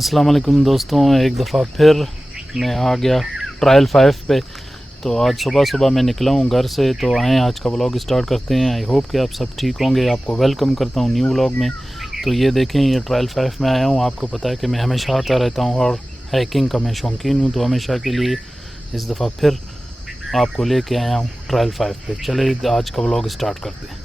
अस्सलाम वालेकुम दोस्तों, एक दफ़ा फिर मैं आ गया ट्रायल 5 पे। तो आज सुबह सुबह मैं निकला हूँ घर से, तो आए आज का व्लॉग स्टार्ट करते हैं। आई होप कि आप सब ठीक होंगे। आपको वेलकम करता हूँ न्यू व्लॉग में। तो ये देखें, ये ट्रायल 5 में आया हूँ। आपको पता है कि मैं हमेशा आता रहता हूँ और हाइकिंग का मैं शौकीन हूँ, तो हमेशा के लिए इस दफ़ा फिर आपको लेके आया हूँ ट्रायल 5 पे। चले आज का व्लॉग स्टार्ट करते हैं।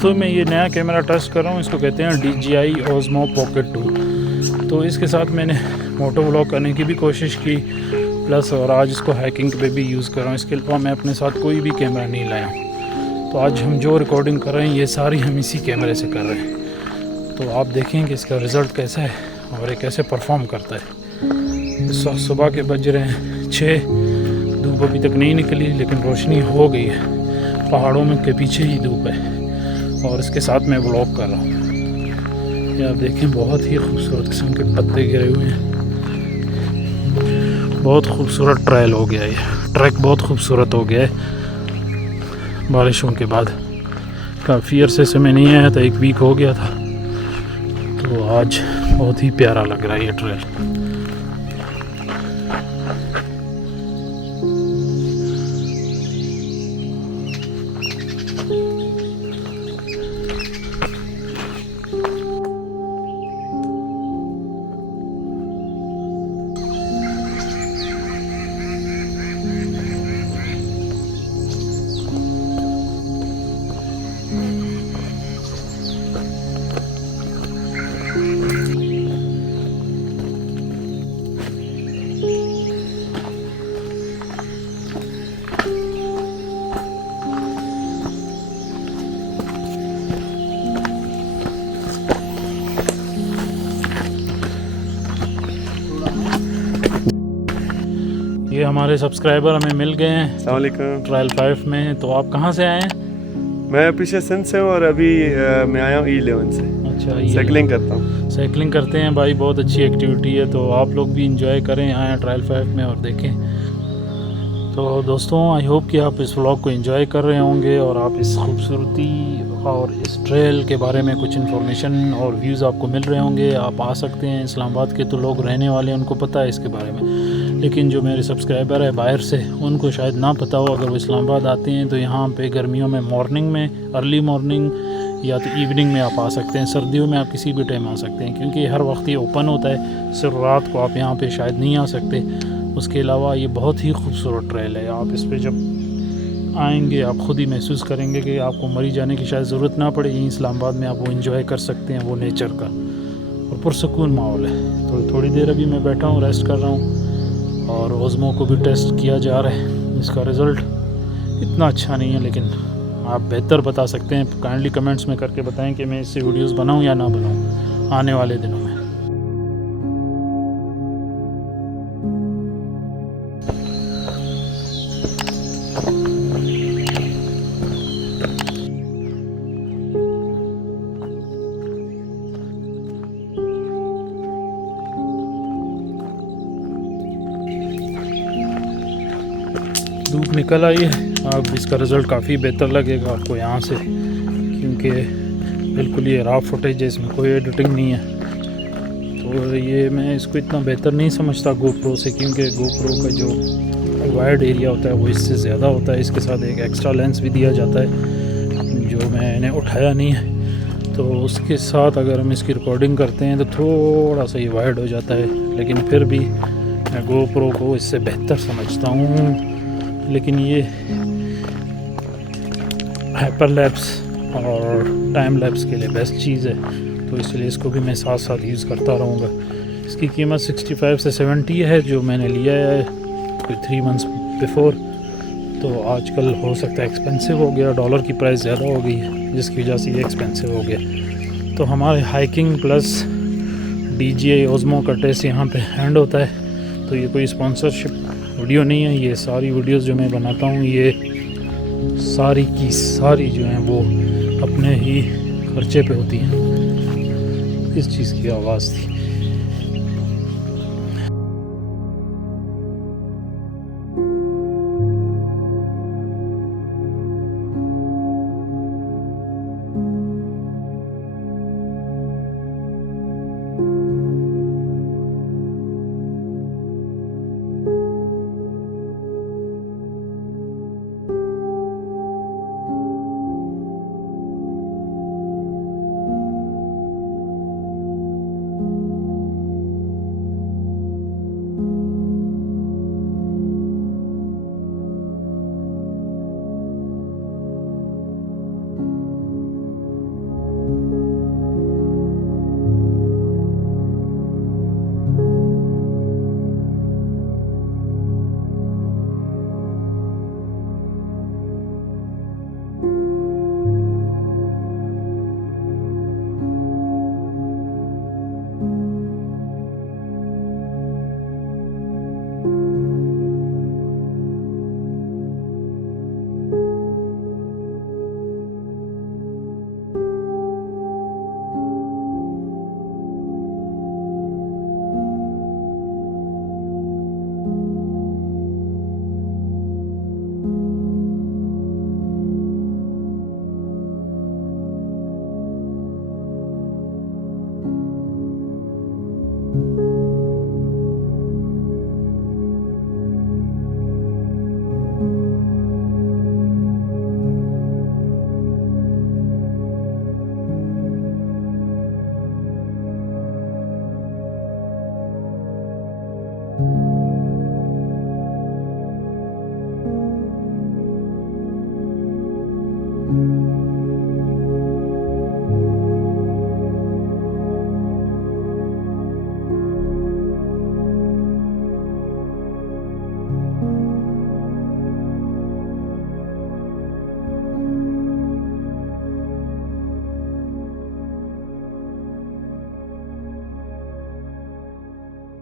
तो मैं ये नया कैमरा टेस्ट कर रहा हूँ। इसको कहते हैं DJI Osmo Pocket 2। तो इसके साथ मैंने मोटो व्लॉग करने की भी कोशिश की, प्लस और आज इसको हाइकिंग पे भी यूज़ कर रहा हूँ। इसके अलावा मैं अपने साथ कोई भी कैमरा नहीं लाया हूँ। तो आज हम जो रिकॉर्डिंग कर रहे हैं ये सारी हम इसी कैमरे से कर रहे हैं। तो आप देखें कि इसका रिज़ल्ट कैसा है और ये कैसे परफॉर्म करता है। इस वक्त सुबह के बज रहे हैं 6। धूप अभी तक नहीं निकली, लेकिन रोशनी हो गई है। पहाड़ों में के पीछे ही धूप है और इसके साथ मैं व्लॉग कर रहा हूँ। ये आप देखें, बहुत ही खूबसूरत किस्म के पत्ते गिरे हुए हैं। बहुत खूबसूरत ट्रायल हो गया, ये ट्रैक बहुत खूबसूरत हो गया है बारिशों के बाद। काफ़ी अरसे से मैं नहीं आया था, 1 वीक हो गया था। तो आज बहुत ही प्यारा लग रहा है ये ट्रायल। ये हमारे सब्सक्राइबर हमें मिल गए हैं अस्सलाम वालेकुम। ट्रायल 5 में। तो आप कहाँ से आए हैं? मैं पीछे सिंध से हूँ और अभी मैं आया हूँ E11 से। अच्छा, ये साइकिलिंग करता हूँ। साइकिलिंग करते हैं भाई, बहुत अच्छी एक्टिविटी है। तो आप लोग भी इंजॉय करें, आएँ ट्रायल 5 में और देखें। तो दोस्तों, आई होप कि आप इस व्लॉग को एंजॉय कर रहे होंगे और आप इस खूबसूरती और इस ट्रेल के बारे में कुछ इन्फॉर्मेशन और व्यूज़ आपको मिल रहे होंगे। आप आ सकते हैं। इस्लामाबाद के तो लोग रहने वाले हैं, उनको पता है इसके बारे में, लेकिन जो मेरे सब्सक्राइबर है बाहर से, उनको शायद ना पता हो। अगर वो इस्लामाबाद आते हैं तो यहाँ पे गर्मियों में मॉर्निंग में, अर्ली मॉर्निंग या तो इवनिंग में आप आ सकते हैं। सर्दियों में आप किसी भी टाइम आ सकते हैं, क्योंकि हर वक्त ये ओपन होता है। सिर्फ रात को आप यहाँ पे शायद नहीं आ सकते। उसके अलावा ये बहुत ही खूबसूरत ट्रेल है। आप इस पर जब आएंगे आप ख़ुद ही महसूस करेंगे कि आपको मरी जाने की शायद ज़रूरत ना पड़े, यहीं इस्लामाबाद में आप वो एंजॉय कर सकते हैं वो नेचर का, और पुरसकून माहौल है। तो थोड़ी देर अभी मैं बैठा हूँ, रेस्ट कर रहा हूँ, और ओज़मो को भी टेस्ट किया जा रहा है। इसका रिज़ल्ट इतना अच्छा नहीं है, लेकिन आप बेहतर बता सकते हैं। काइंडली कमेंट्स में करके बताएं कि मैं इससे वीडियोस बनाऊं या ना बनाऊं आने वाले दिनों में। धूप निकल आई है, अब इसका रिज़ल्ट काफ़ी बेहतर लगेगा आपको यहाँ से, क्योंकि बिल्कुल ये रॉ फुटेज है, इसमें कोई एडिटिंग नहीं है। तो ये मैं इसको इतना बेहतर नहीं समझता GoPro से, क्योंकि GoPro का जो वाइड एरिया होता है वो इससे ज़्यादा होता है। इसके साथ एक एक्स्ट्रा लेंस भी दिया जाता है जो मैंने उठाया नहीं है, तो उसके साथ अगर हम इसकी रिकॉर्डिंग करते हैं तो थोड़ा सा ये वाइड हो जाता है, लेकिन फिर भी मैं GoPro को इससे बेहतर समझता हूँ। लेकिन ये हाइपर लैप्स और टाइम लैप्स के लिए बेस्ट चीज़ है, तो इसलिए इसको भी मैं साथ साथ यूज़ करता रहूँगा। इसकी कीमत 65 से 70 है, जो मैंने लिया है कोई 3 मंथ्स बिफोर। तो आजकल हो सकता है एक्सपेंसिव हो गया, डॉलर की प्राइस ज़्यादा हो गई है, जिसकी वजह से ये एक्सपेंसिव हो गया। तो हमारे हाइकिंग प्लस DJI ओज़मो का टेस्ट यहाँ पे हैंड होता है। तो ये कोई स्पॉन्सरशिप वीडियो नहीं है, ये सारी वीडियोस जो मैं बनाता हूँ ये सारी की सारी जो हैं वो अपने ही खर्चे पे होती हैं। इस चीज़ की आवाज़ थी।